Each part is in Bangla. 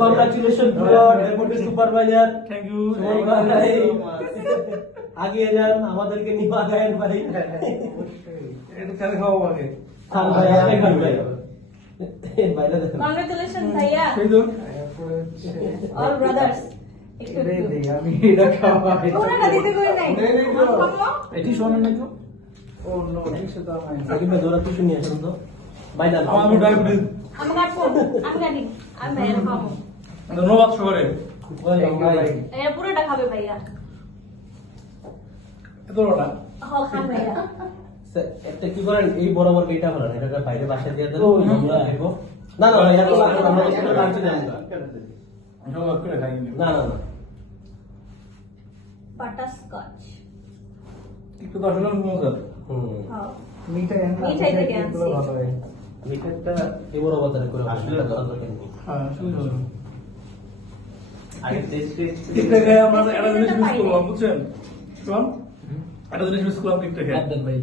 Congratulation deputy supervisor, thank you. আগিয়ে যান, আমাদেরকে নিবা গায়েন ভাই। এটা খালি খাওয়া আগে খান ভাই, আপনি খান ভাই। কংগ্রাচুলেশন ভাইয়া সেই তো অল ব্রাদার্স। আমি এটা খাওয়া ওনারা দিতে কই নাই এটি শোনেন না তো? ও নো ঠিক আছে দাও আমি সাকিব ভাই ধরা কিছু নিয়ে আসেন তো ভাই। না আমি ডায়াবেটিস আমি কাটবো, আমি কাটি, আমি ভাইয়া খাবো। ধন্যবাদ সবারে। এর পুরোটা খাবে ভাইয়া। এত বড়টা হ্যাঁ খান ভাইয়া। একটা কি করেন, এই বরাবর এইটা করেন, এটা বাইরে বাসা দিয়ে দেন, আমরা খাইবো। না না ভাই, এত লাগবে না, আমরা একটু লাঞ্চে যাই আমরা। ধন্যবাদ করে খাই নি না না না, বাটারস্কচ। একটু দশ জন মজা হ্যাঁ মিঠাই মিঠাই থেকে আনছি। ভালো হয়। মিঠাইটা এই বরাবর করে আসলে দরকার নেই। হ্যাঁ শুনুন আগে টেস্ট কেকটা খেয়ে আমরা একটা জিনিস মিস করলাম বুঝছেন শোন একটা জিনিস মিস করলাম কেকটা খেয়ে একদম ভাই।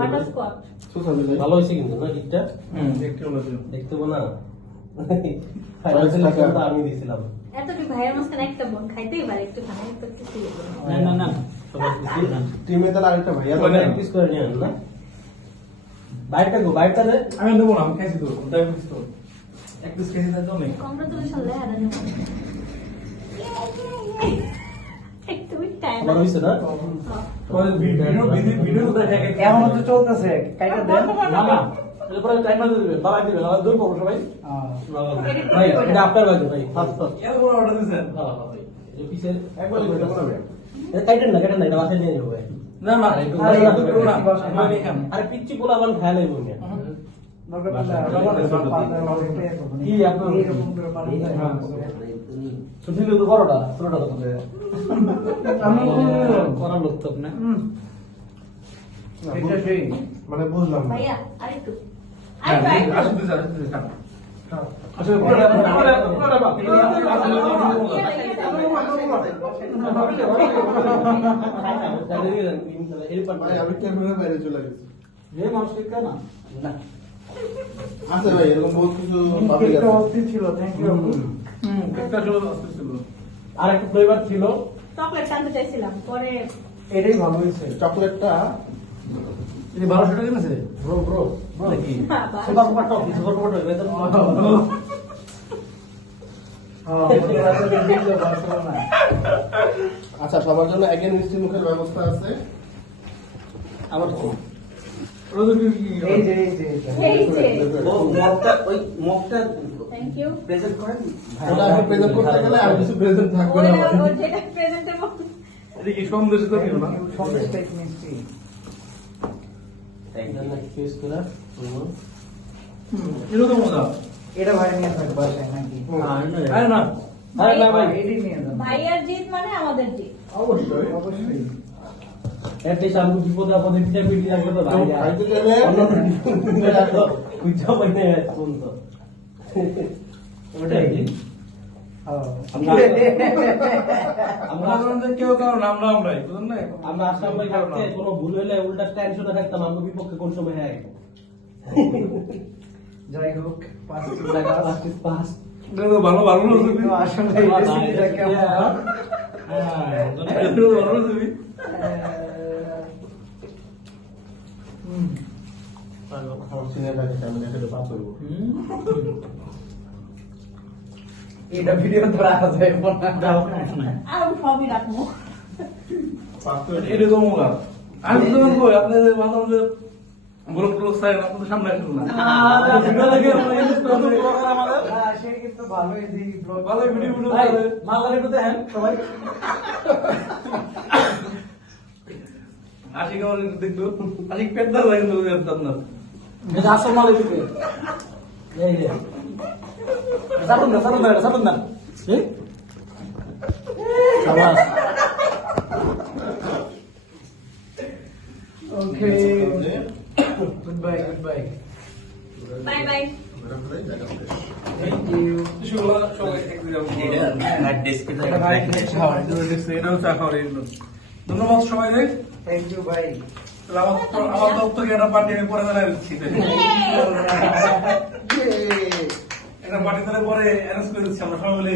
বাটারস্কচ। ভালো হয়েছে কিন্তু না কেকটা? দেখতে ভালো ছিল দেখতে না ফাইনাল টাকা আমি দিয়েছিলাম। এতটুকু ভাইয়ের মাঝখানে একটা বোন খাইতেই পারে, একটু খানা একটু কিছু। না না না, সবাই দিছি না। টিমে তার আরেকটা ভাইয়া মানে এক পিস করে নিয়ে আন না। বাইরটা গো, বাইরটা দে। আমি দেবো না আমি খাইছি তো ডায়াবেটিস তো এক পিস খেয়ে দিতে তো নেই কংগ্রাচুলেশন লেহারা নেব। একটু টাইম আমার হইছে না? ভিডিও দেখে এমন তো চলতেছে কাইটা দেন। না না, এরপরে টাইমার দিবেন, বাড়াই দিবেন, আর দূর করব সবাই। হ্যাঁ। ভাই এটা আপনার বাজে ভাই, ফাস্ট ফাস্ট। এর কোনো অর্ডার দিছেন ভালো ভাই, এই পিসের একবার এটা বলবে এটা কাটেন না, এটা বাসায় নিয়ে যাবো ভাই। না না আরে, আমি খাম আরে পিচ্চি পোলা বান খায় লাগবে না। দরকার পড়লে কি আপনার এরকম করে পানি দেয়। ছুটি তো বড়টা, ছোটটা তো করে। আমি করার লোক তো না। এটা সেই মানে বুঝলাম না। ভাইয়া আরেকটু হ্যাঁ আরেকটু আসুন আসুন খান আসলে ভাই আমি ক্যামেরার বাইরে চলে গেছি। যে মানুষ কে না না আছে ভাই এরকম বহুত কিছু পাবলিক কেকটা আছে। অস্থির ছিল, থ্যাংক ইউ। একটা ছিল আসতে ছিল আর একটা ফ্লেভার ছিল। চকলেট আনতে চাইছিলাম, পরে এটাই ভালো হয়েছে। চকলেটটা এই 1200 টাকা নিয়েছে ব্রো ব্রো ব্রো কি বাবা। Super super top, super super top এটা হ্যাঁ, ওটা আসলে দেখলে ভালো না। আচ্ছা সবার জন্য এগেন মিষ্টি মুখের ব্যবস্থা আছে। আমার তো এই যে এই যে এটা। এই যে ওই মগটা থ্যাংক ইউ। প্রেজেন্ট করেন। ওটা এখন প্রেজেন্ট করতে গেলে আর কিছু প্রেজেন্ট থাকবে না ওরা আমার। যেটা প্রেজেন্টেবল। এদিকে সন্দেশে তো নিও না সন্দেশ টাইপ মিষ্টি। ফেস করে এটা তো মজা এটা ভাই নিয়ে থাকবে বাসায় নাকি? আরে না আরে না ভাই, এটাই নিয়ে যান। ভাইয়ার জিত মানে আমাদের জিত। অবশ্যই অবশ্যই। এতে সামনে বিপদ আপদে পিঠা পিঠি লাগবে তো ভাই। খাইতে চাইলে বুঝা পাই না কোন তো ওটাই হ্যাঁ। আমরা আমরা ধরেন যে কেউ কারো নাম না আমরাই বুঝলেন না আমরা আসাম ভাই থাকতে কোনো ভুল হইলে উল্টা টেনশনে থাকতাম, আমরা বিপক্ষে কোন সময় হ্যাঁ যাই হোক, পাঁচ পাস এটা তো ভালো ভালো না তুমি আসলে এই রেসিপিটা কেমন? ভালো তুমি এটা ভিডিও তো রাখা যায় না। আর সবই রাখবো। এটা তো মজা আমি তো বলবো আপনাদের মাথা মধ্যে ব্লক টলক সাইড আপনাদের সামনে আসুন না ভিডিও দেখে আমরা ইউজ করতে আমাদের হ্যাঁ, সে কিন্তু ভালোই এই ব্লগ ভালো ভিডিও ভিডিও ভাই মালদারে তো দেখেন সবাই আশিক আমার দেখলো আশিক পেট দা লাগে আপনার এটা আসল মাল দিতে এই রে সাবুন না এই শাবাশ okay, good bye bye bye. Thank you. শুভলা সবাই একদম হার্ড ডিস্ক এটা চা খাওয়ার এগুলো ধন্যবাদ সবাই রে। থ্যাংক ইউ ভাই। তাহলে আমার তরফ থেকে একটা পার্টি আমি পরে জানাই দিচ্ছি। একটা পার্টি তাহলে পরে অ্যারেঞ্জ করে দিচ্ছি আমরা সবাই মিলে।